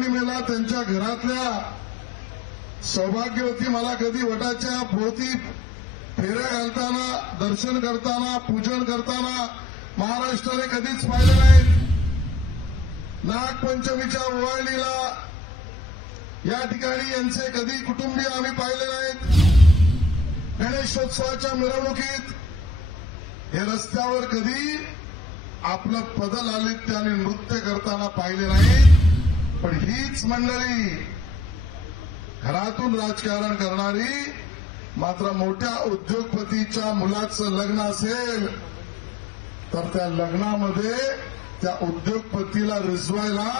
पौर्णिमेला त्यांच्या घरातल्या सौभाग्यवती मला कधी वटाच्या भोवती फेऱ्या घालताना, दर्शन करताना, पूजन करताना महाराष्ट्राने कधीच पाहिलं नाहीत. नागपंचमीच्या ओवाळणीला या ठिकाणी यांचे कधी कुटुंबीय आम्ही पाहिले नाहीत. गणेशोत्सवाच्या मिरवणुकीत हे रस्त्यावर कधी आपलं पदलालित्याने नृत्य करताना पाहिले नाहीत. पण हीच मंडळी घरातून राजकारण करणारी, मात्र मोठ्या उद्योगपतीच्या मुलाचं लग्न असेल तर त्या लग्नामध्ये त्या उद्योगपतीला रिझवायला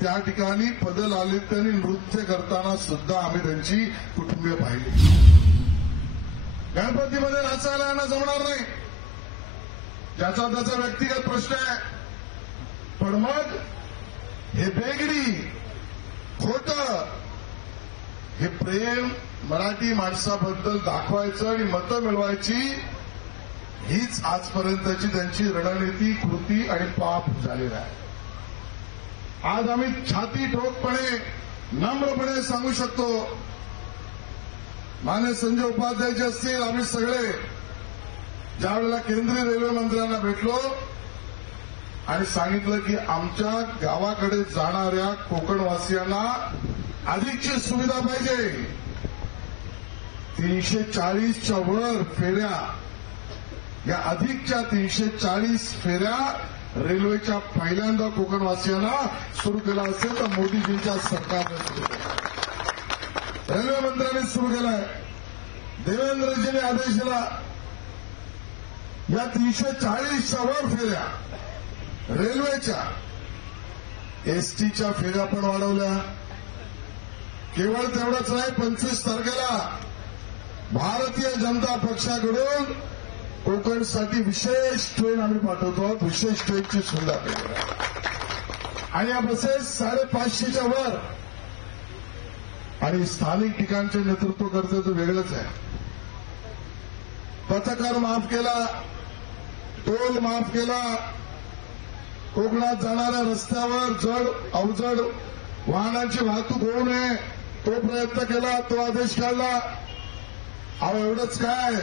त्या ठिकाणी पदलालित्याने नृत्य करताना सुद्धा आम्ही त्यांची कुटुंबीय पाहिली. गणपतीमध्ये नाचायला यांना जमणार नाही, ज्याचा त्याचा व्यक्तिगत प्रश्न आहे. पण मग हे बेगडी खोटं हे प्रेम मराठी माणसाबद्दल दाखवायचं आणि मतं मिळवायची, हीच आजपर्यंतची त्यांची रणनीती, कृती आणि पाप झालेला आहे. आज आम्ही छाती ठोकपणे, नम्रपणे सांगू शकतो, माननीय संजय उपाध्यायजी असतील, आम्ही सगळे ज्यावेळेला केंद्रीय रेल्वे मंत्र्यांना भेटलो आणि सांगितलं की आमच्या गावाकडे जाणाऱ्या कोकणवासियांना अधिकची सुविधा पाहिजे, 340च्या वर फेऱ्या, या अधिकच्या 340 फेऱ्या रेल्वेच्या पहिल्यांदा कोकणवासियांना सुरू केला असेल तर मोदीजींच्या सरकारने सुरू केला, रेल्वे मंत्र्यांनी सुरू केलाय. देवेंद्रजींनी आदेश दिला, या 340च्या वर फेऱ्या रेल्वेच्या, एसटीच्या फेऱ्या पण वाढवल्या. केवळ तेवढंच नाही, 25 तारखेला भारतीय जनता पक्षाकडून कोकणसाठी विशेष ट्रेन आम्ही पाठवतो, विशेष ट्रेनची सुविधा केली आणि या बसेस 550च्या वर. आणि स्थानिक ठिकाणचे नेतृत्व करते तर वेगळंच आहे. पथकर माफ केला, टोल माफ केला, कोकणात जाणाऱ्या रस्त्यावर जड अवजड वाहनांची वाहतूक होऊ नये तो प्रयत्न केला, तो आदेश काढला. अहो एवढंच काय,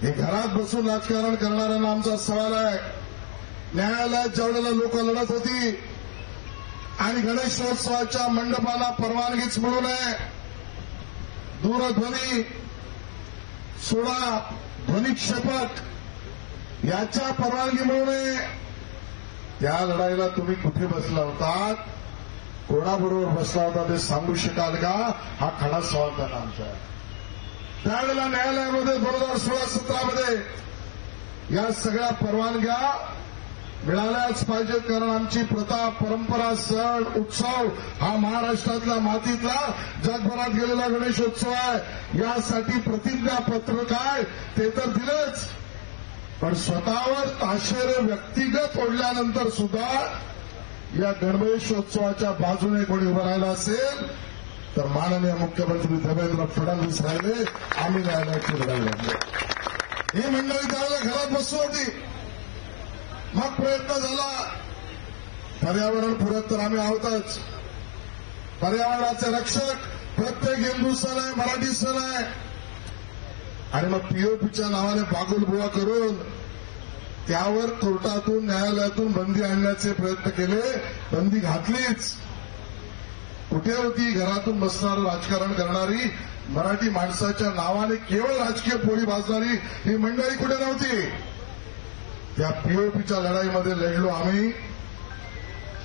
हे घरात बसून राजकारण करणाऱ्यांना आमचा सवाल आहे. न्यायालयात ज्यावेळेला लोक लढत होती आणि गणेशोत्सवाच्या मंडपाला परवानगीच मिळू नये, दूरध्वनी सोडा, ध्वनिक्षेपक याच्या परवानगी मिळू नये, त्या लढाईला तुम्ही कुठे बसला होतात, कोणाबरोबर बसला होता ते सांगू शकाल का? हा खडा सवाल त्यांना आमचा आहे. त्यावेळेला न्यायालयामध्ये 2016-17 मध्ये या सगळ्या परवानग्या मिळाल्याच पाहिजेत, कारण आमची प्रथा, परंपरा, सण, उत्सव हा महाराष्ट्रातला, मातीतला, जगभरात गेलेला गणेशोत्सव आहे. यासाठी प्रतिज्ञापत्र काय ते तर दिलंच, पण स्वतःवर ताशेरे व्यक्तिगत ओढल्यानंतर सुद्धा या गणेशोत्सवाच्या बाजूने कोणी उभं राहिलं असेल तर माननीय मुख्यमंत्री देवेंद्र फडणवीस राहिले, आम्ही न्यायालयाची लढाई लढली. ही मंडळी त्यावेळेला घरात बसली होती. मग प्रयत्न झाला, पर्यावरण पूरक तर आम्ही आहोतच, पर्यावरणाचे रक्षक प्रत्येक हिंदू सण आहे, मराठी सण आहे. आणि मग पीओपीच्या नावाने बागुलबुवा करून त्यावर कोर्टातून, न्यायालयातून बंदी आणण्याचे प्रयत्न केले, बंदी घातलीच. कुठे होती घरातून बसणारं राजकारण करणारी, मराठी माणसाच्या नावाने केवळ राजकीय पोळी भाजणारी ही मंडळी कुठे नव्हती? त्या पीओपीच्या लढाईमध्ये लढलो आम्ही.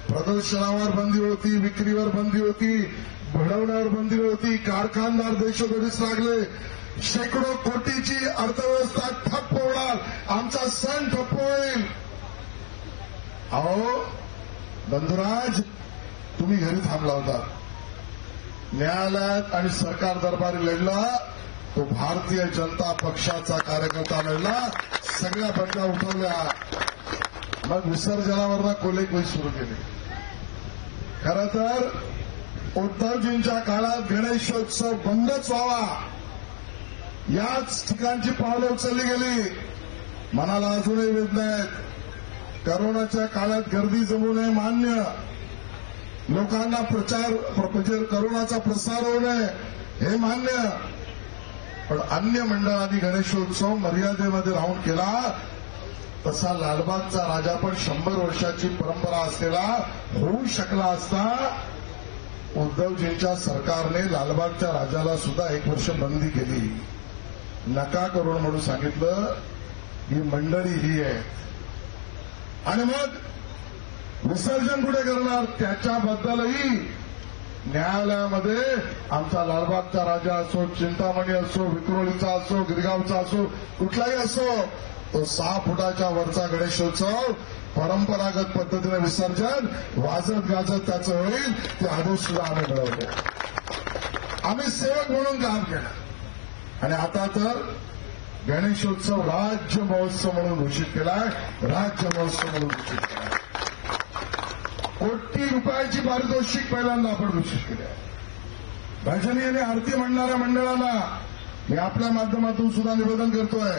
प्रदर्शनावर बंदी होती, विक्रीवर बंदी होती, भडवण्यावर बंदी होती, कारखानदार देशोधडीस लागले, शेकडो कोटीची अर्थव्यवस्था ठप्प होणार, आमचा सण ठप्प होईल. अहो बंधुराज, तुम्ही घरी थांबला होता, न्यायालयात आणि सरकार दरबारी लढला तो भारतीय जनता पक्षाचा कार्यकर्ता लढला, सगळ्या बंड्या उठवल्या, मग विसर्जनावर कोलेकवही सुरू केली. खरं तर उद्धवजींच्या काळात गणेशोत्सव बंदच व्हावा याच ठिकाणची पावलं उचलली गेली. मनाला अजूनही वेदना आहेत. करोनाच्या काळात गर्दी जमू नये मान्य, लोकांना प्रचार करोनाचा प्रसार होऊ नये हे मान्य, पण अन्य मंडळांनी गणेशोत्सव मर्यादेमध्ये राहून केला तसा लालबागचा राजा पण 100 वर्षाची परंपरा असलेला होऊ शकला असता. उद्धवजींच्या सरकारने लालबागच्या राजाला सुद्धा 1 वर्ष बंदी केली. नका करून म्हणून सांगितलं. ही मंडळी ही आहे. आणि मग विसर्जन कुठे करणार त्याच्याबद्दलही न्यायालयामध्ये आमचा लालबागचा राजा असो, चिंतामणी असो, विक्रोळीचा असो, गिरगावचा असो, कुठलाही असो, तो 6 फुटाच्या वरचा गणेशोत्सव परंपरागत पद्धतीने विसर्जन वाजत गाजत त्याचं होईल. ते आदेश सुद्धा आम्ही मिळवले. आम्ही सेवक म्हणून काम केलं. आणि आता तर गणेशोत्सव राज्य महोत्सव म्हणून घोषित केलाय. राज्य महोत्सव म्हणून घोषित केलाय. कोटी रुपयाची पारितोषिक पहिल्यांदा आपण घोषित केली आहे. भजनी आणि आरती म्हणणाऱ्या मंडळांना मी आपल्या माध्यमातून सुद्धा निवेदन करतोय.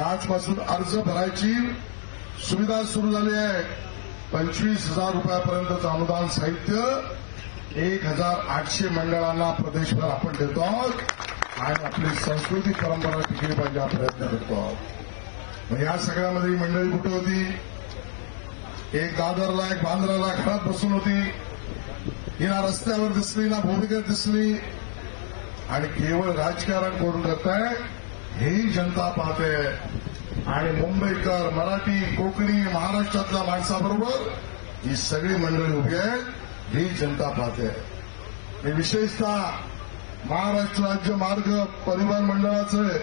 आजपासून अर्ज भरायची सुविधा सुरू झाली आहे. 25,000 रुपयापर्यंतचं अनुदान साहित्य 1,800 मंडळांना प्रदेशभर आपण देतो आहोत. आणि आपली संस्कृती परंपरा टिकली पाहिजे हा प्रयत्न करतो आहोत. मग या सगळ्यामध्ये ही मंडळी कुठे होती? एक दादरला, एक बांद्राला घरात बसून होती. ही ना रस्त्यावर दिसली, ना भूमिकेत दिसली. आणि केवळ राजकारण कोण करताय हेही जनता पाहते. आणि मुंबईकर, मराठी, कोकणी, महाराष्ट्रातल्या माणसाबरोबर ही सगळी मंडळी उभी आहेत ही जनता पाहते. मी विशेषतः महाराष्ट्र राज्य मार्ग परिवहन मंडळाचे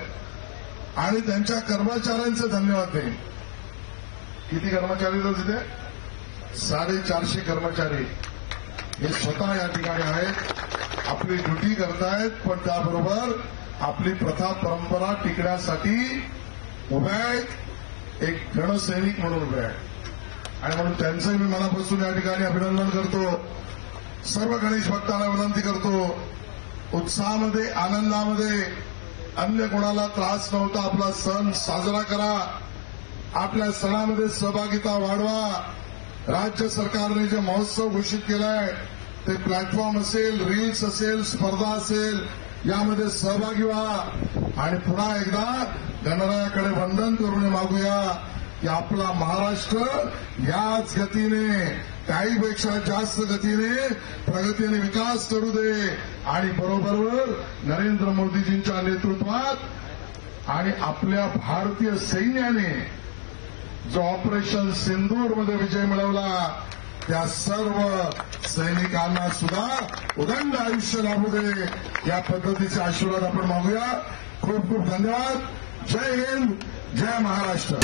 आणि त्यांच्या कर्मचाऱ्यांचे धन्यवाद देईन. किती कर्मचारी तर तिथे 450 कर्मचारी हे स्वतः या ठिकाणी आहेत. आपली ड्युटी करतायत, पण त्याबरोबर आपली प्रथा परंपरा टिकण्यासाठी उभे आहेत. एक गणसैनिक म्हणून उभे आहेत. आणि म्हणून त्यांचंही मी मनापासून या ठिकाणी अभिनंदन करतो. सर्व गणेश भक्तांना विनंती करतो, उत्साहामध्ये, आनंदामध्ये अन्य कोणाला त्रास नव्हता आपला सण साजरा करा. आपल्या सणामध्ये सहभागिता वाढवा. राज्य सरकारने जे महोत्सव घोषित केलाय ते प्लॅटफॉर्म असेल, रील्स असेल, स्पर्धा असेल, यामध्ये सहभागी व्हा. आणि पुन्हा एकदा गणरायाकडे वंदन करून मागूया की आपला महाराष्ट्र याच गतीने, काहीपेक्षा जास्त गतीने, प्रगतीने विकास करू दे. आणि बरोबर नरेंद्र मोदीजींच्या नेतृत्वात आणि आपल्या भारतीय सैन्याने जो ऑपरेशन सिंदूरमध्ये विजय मिळवला त्या सर्व सैनिकांना सुद्धा उदंड आयुष्य लाभू दे. या पद्धतीचे आशीर्वाद आपण मागूया. खूप खूप धन्यवाद. जय हिंद, जय महाराष्ट्र.